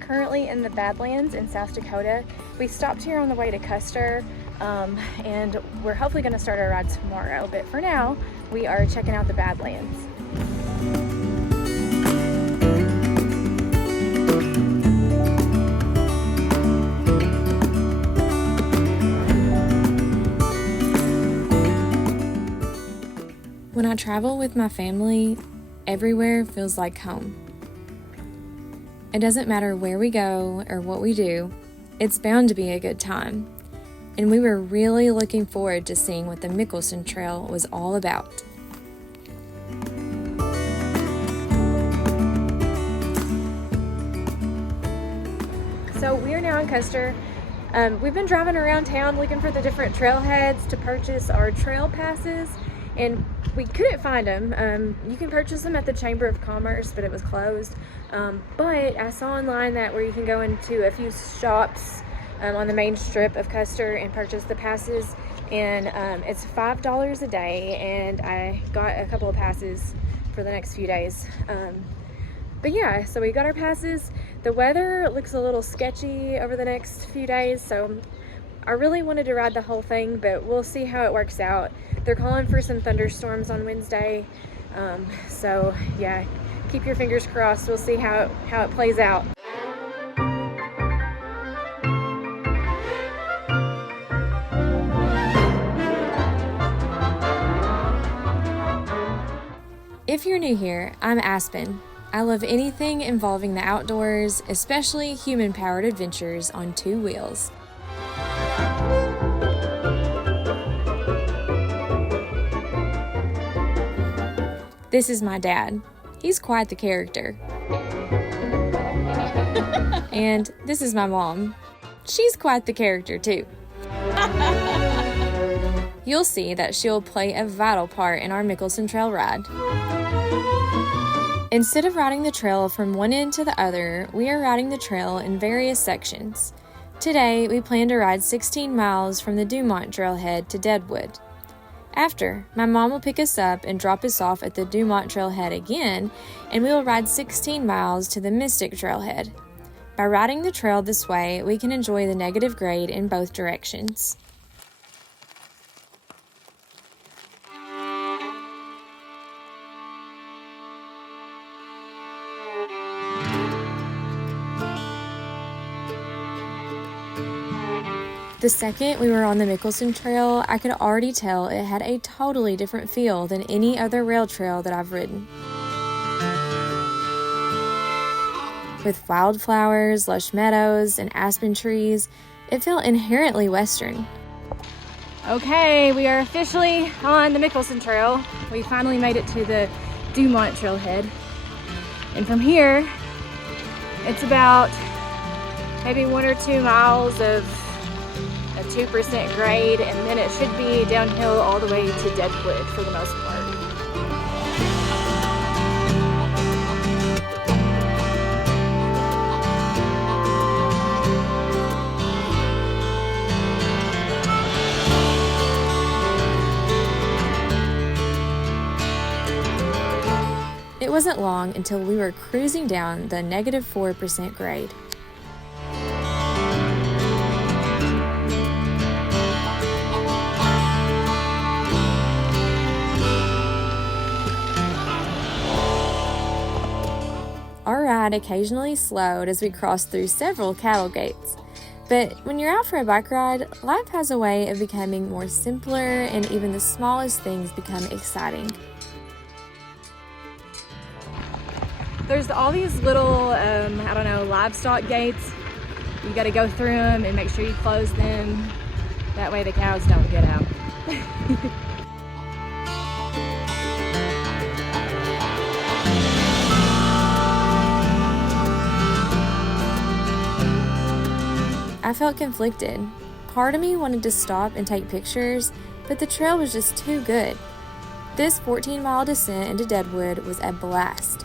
currently in the Badlands in South Dakota. We stopped here on the way to Custer, and we're hopefully going to start our ride tomorrow, but for now we are checking out the Badlands. When I travel with my family, everywhere feels like home. It doesn't matter where we go or what we do, it's bound to be a good time. And we were really looking forward to seeing what the Mickelson Trail was all about. So we are now in Custer. We've been driving around town looking for the different trailheads to purchase our trail passes, and we couldn't find them. You can purchase them at the Chamber of Commerce, but it was closed. But I saw online that where you can go into a few shops on the main strip of Custer and purchase the passes, and it's $5 a day, and I got a couple of passes for the next few days. But yeah, so we got our passes. The weather looks a little sketchy over the next few days, so I really wanted to ride the whole thing, but we'll see how it works out. They're calling for some thunderstorms on Wednesday, so yeah, keep your fingers crossed. We'll see how it plays out. If you're new here, I'm Aspen. I love anything involving the outdoors, especially human-powered adventures on two wheels. This is my dad. He's quite the character. And this is my mom. She's quite the character too. You'll see that she'll play a vital part in our Mickelson Trail ride. Instead of riding the trail from one end to the other, we are riding the trail in various sections. Today, we plan to ride 16 miles from the Dumont Trailhead to Deadwood. After, my mom will pick us up and drop us off at the Dumont Trailhead again, and we will ride 16 miles to the Mystic Trailhead. By riding the trail this way, we can enjoy the negative grade in both directions. The second we were on the Mickelson Trail, I could already tell it had a totally different feel than any other rail trail that I've ridden. With wildflowers, lush meadows, and aspen trees, it felt inherently western. Okay, we are officially on the Mickelson Trail. We finally made it to the Dumont Trailhead. And from here, it's about maybe 1 or 2 miles of a 2% grade, and then it should be downhill all the way to Deadwood for the most part. It wasn't long until we were cruising down the negative 4% grade. Our ride occasionally slowed as we crossed through several cattle gates. But when you're out for a bike ride, life has a way of becoming more simpler, and even the smallest things become exciting. There's all these little, livestock gates. You gotta go through them and make sure you close them. That way the cows don't get out. I felt conflicted. Part of me wanted to stop and take pictures, but the trail was just too good. This 14-mile descent into Deadwood was a blast.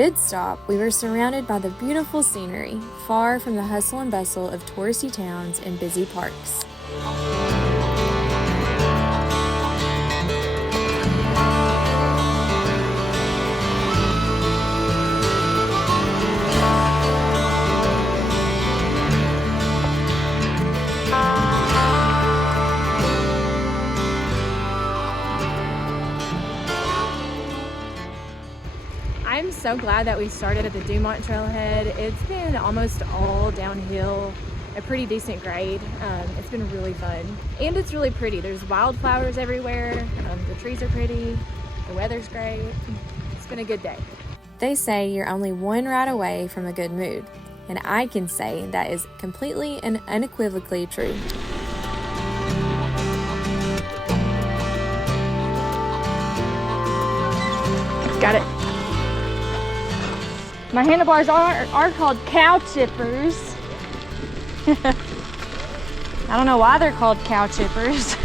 did stop, we were surrounded by the beautiful scenery, far from the hustle and bustle of touristy towns and busy parks. I'm so glad that we started at the Dumont Trailhead. It's been almost all downhill, a pretty decent grade. It's been really fun. And it's really pretty. There's wildflowers everywhere. The trees are pretty. The weather's great. It's been a good day. They say you're only one ride away from a good mood. And I can say that is completely and unequivocally true. Got it. My handlebars are called cow chippers. I don't know why they're called cow chippers.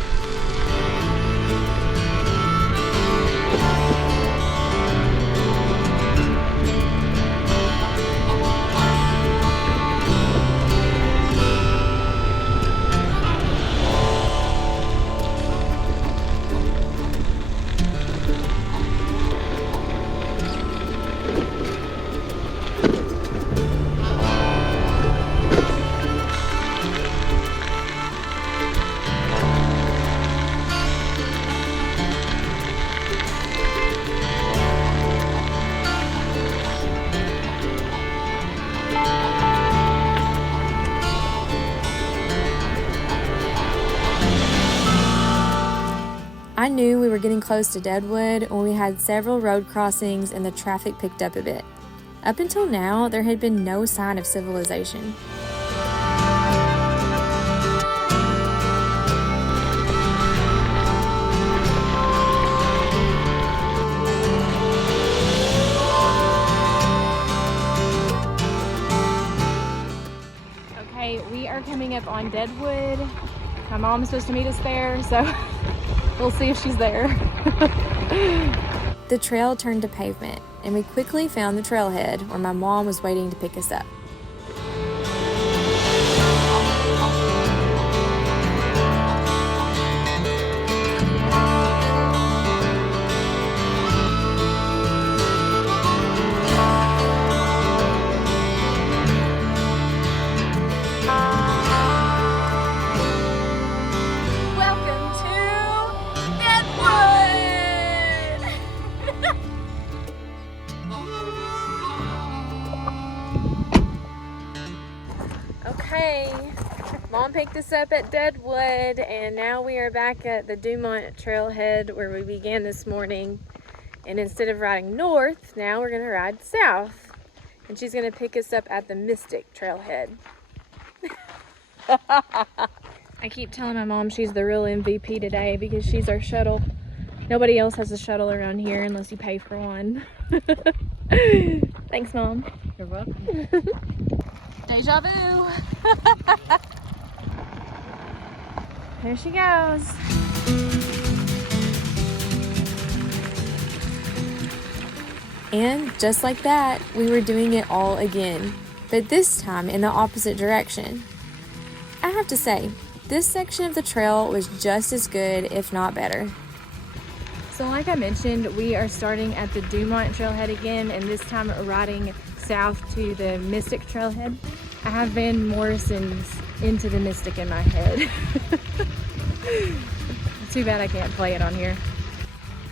I knew we were getting close to Deadwood when we had several road crossings and the traffic picked up a bit. Up until now, there had been no sign of civilization. Okay, we are coming up on Deadwood. My mom's supposed to meet us there, so we'll see if she's there. The trail turned to pavement, and we quickly found the trailhead where my mom was waiting to pick us up. Okay, Mom picked us up at Deadwood, and now we are back at the Dumont Trailhead where we began this morning. And instead of riding north, now we're gonna ride south. And she's gonna pick us up at the Mystic Trailhead. I keep telling my mom she's the real MVP today because she's our shuttle. Nobody else has a shuttle around here unless you pay for one. Thanks, Mom. You're welcome. Deja vu. There she goes. And just like that, we were doing it all again, but this time in the opposite direction. I have to say, this section of the trail was just as good, if not better. So like I mentioned, we are starting at the Dumont Trailhead again, and this time riding south to the Mystic Trailhead. I have Van Morrison's Into the Mystic in my head. Too bad I can't play it on here.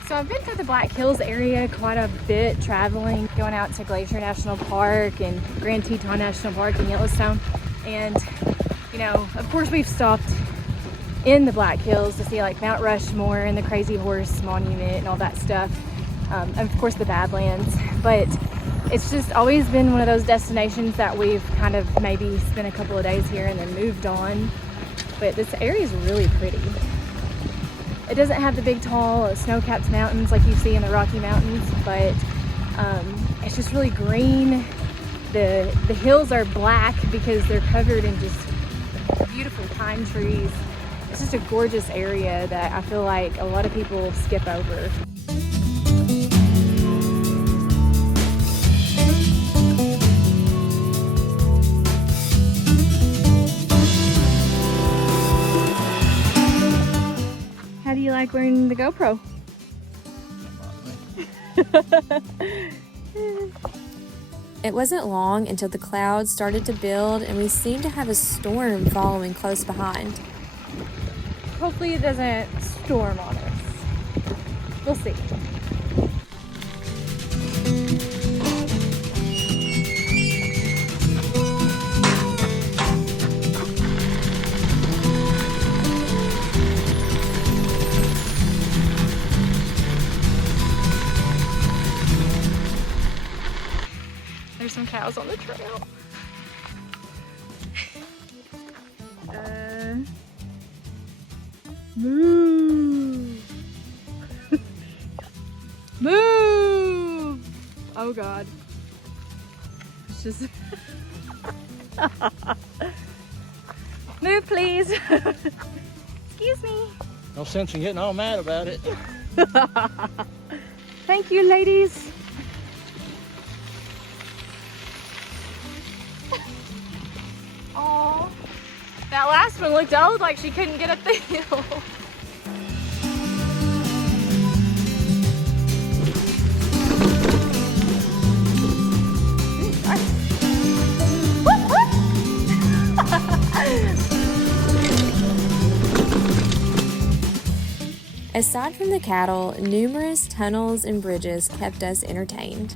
So I've been through the Black Hills area quite a bit, traveling, going out to Glacier National Park and Grand Teton National Park in Yellowstone. And, you know, of course we've stopped in the Black Hills to see like Mount Rushmore and the Crazy Horse Monument and all that stuff. And of course the Badlands. But it's just always been one of those destinations that we've kind of maybe spent a couple of days here and then moved on. But this area is really pretty. It doesn't have the big tall snow-capped mountains like you see in the Rocky Mountains, but it's just really green. The hills are black because they're covered in just beautiful pine trees. It's just a gorgeous area that I feel like a lot of people skip over. like wearing the GoPro. It wasn't long until the clouds started to build and we seemed to have a storm following close behind. Hopefully it doesn't storm on us. We'll see. There's some cows on the trail. Move! Move! Oh God. It's just... Move, please. Excuse me. No sense in getting all mad about it. Thank you, ladies. Aw. That last one looked old, like she couldn't get up the hill. Aside from the cattle, numerous tunnels and bridges kept us entertained.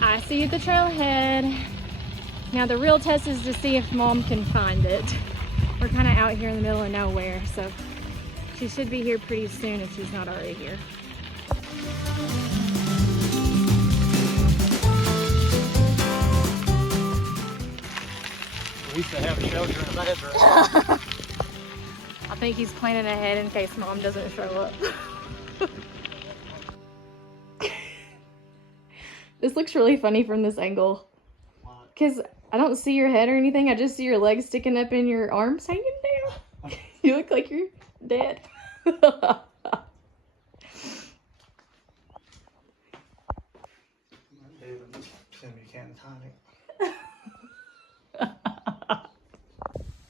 I see you at the trailhead. Now the real test is to see if Mom can find it. We're kind of out here in the middle of nowhere, so she should be here pretty soon if she's not already here. We used to have a shelter in the bathroom. I think he's planning ahead in case Mom doesn't show up. This looks really funny from this angle. Because I don't see your head or anything. I just see your legs sticking up and your arms hanging down. You look like you're dead.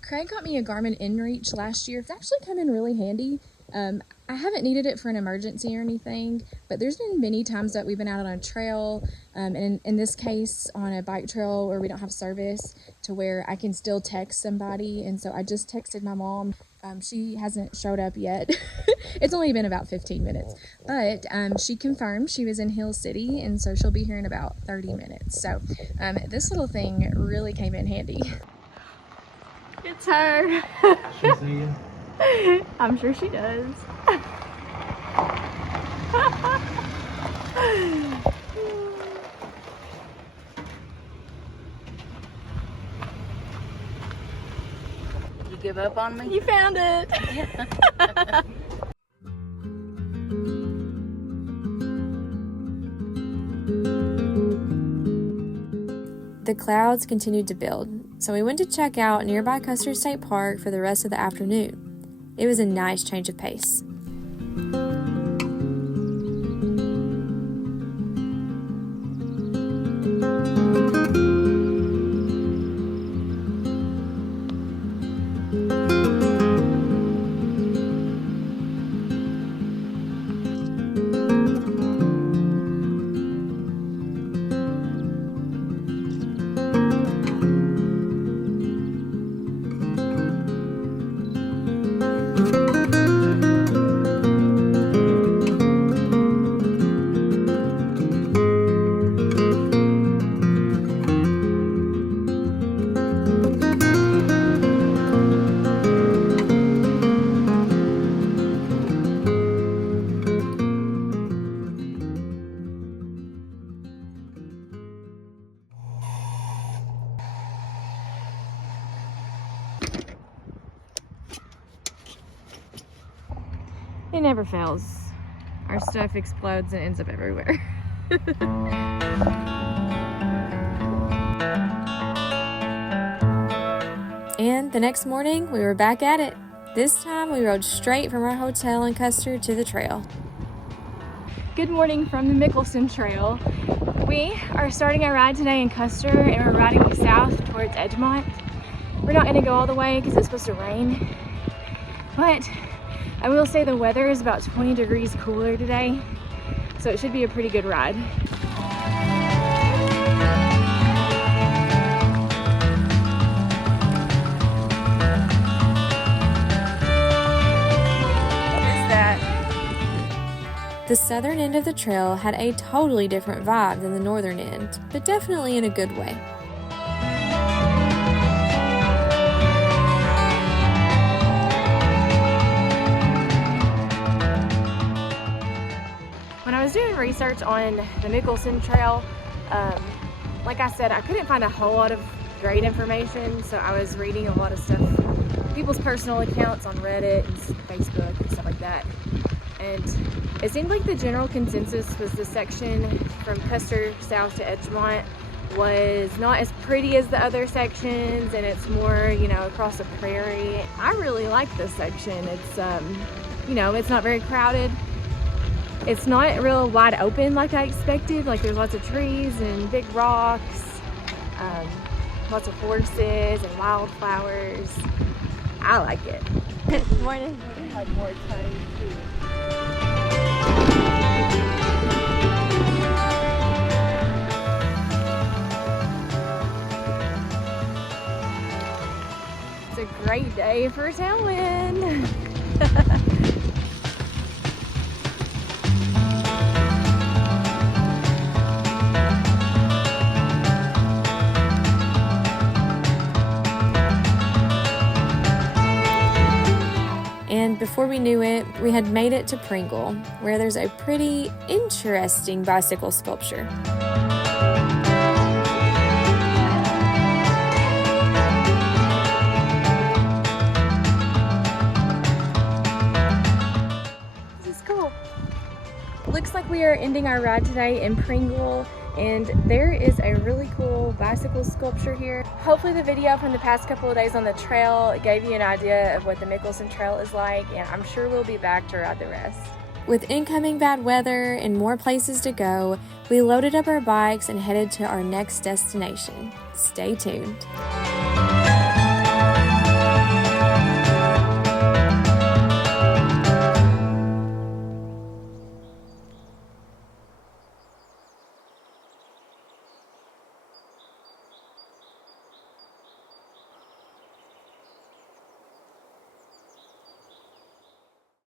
Craig got me a Garmin InReach last year. It's actually come in really handy. I haven't needed it for an emergency or anything, but there's been many times that we've been out on a trail, and in this case on a bike trail where we don't have service, to where I can still text somebody. And so I just texted my mom. She hasn't showed up yet. It's only been about 15 minutes, but she confirmed she was in Hill City, and so she'll be here in about 30 minutes. So this little thing really came in handy. It's her. She see you? I'm sure she does. You give up on me? You found it. The clouds continued to build, so we went to check out nearby Custer State Park for the rest of the afternoon. It was a nice change of pace. It never fails. Our stuff explodes and ends up everywhere. And the next morning, we were back at it. This time, we rode straight from our hotel in Custer to the trail. Good morning from the Mickelson Trail. We are starting our ride today in Custer and we're riding south towards Edgemont. We're not gonna go all the way because it's supposed to rain, but I will say the weather is about 20 degrees cooler today, so it should be a pretty good ride. The southern end of the trail had a totally different vibe than the northern end, but definitely in a good way. When I was doing research on the Mickelson Trail, like I said, I couldn't find a whole lot of great information, so I was reading a lot of stuff, people's personal accounts on Reddit and Facebook and stuff like that. And it seemed like the general consensus was the section from Custer south to Edgemont was not as pretty as the other sections, and it's more, you know, across a prairie. I really like this section. It's, you know, it's not very crowded. It's not real wide open like I expected. Like there's lots of trees and big rocks, lots of horses and wildflowers. I like it. Morning. Had more time too. It's a great day for tailwind. And before we knew it, we had made it to Pringle, where there's a pretty interesting bicycle sculpture. This is cool. Looks like we are ending our ride today in Pringle, and there is a really cool bicycle sculpture here. Hopefully the video from the past couple of days on the trail gave you an idea of what the Mickelson Trail is like, and I'm sure we'll be back to ride the rest. With incoming bad weather and more places to go, we loaded up our bikes and headed to our next destination. Stay tuned.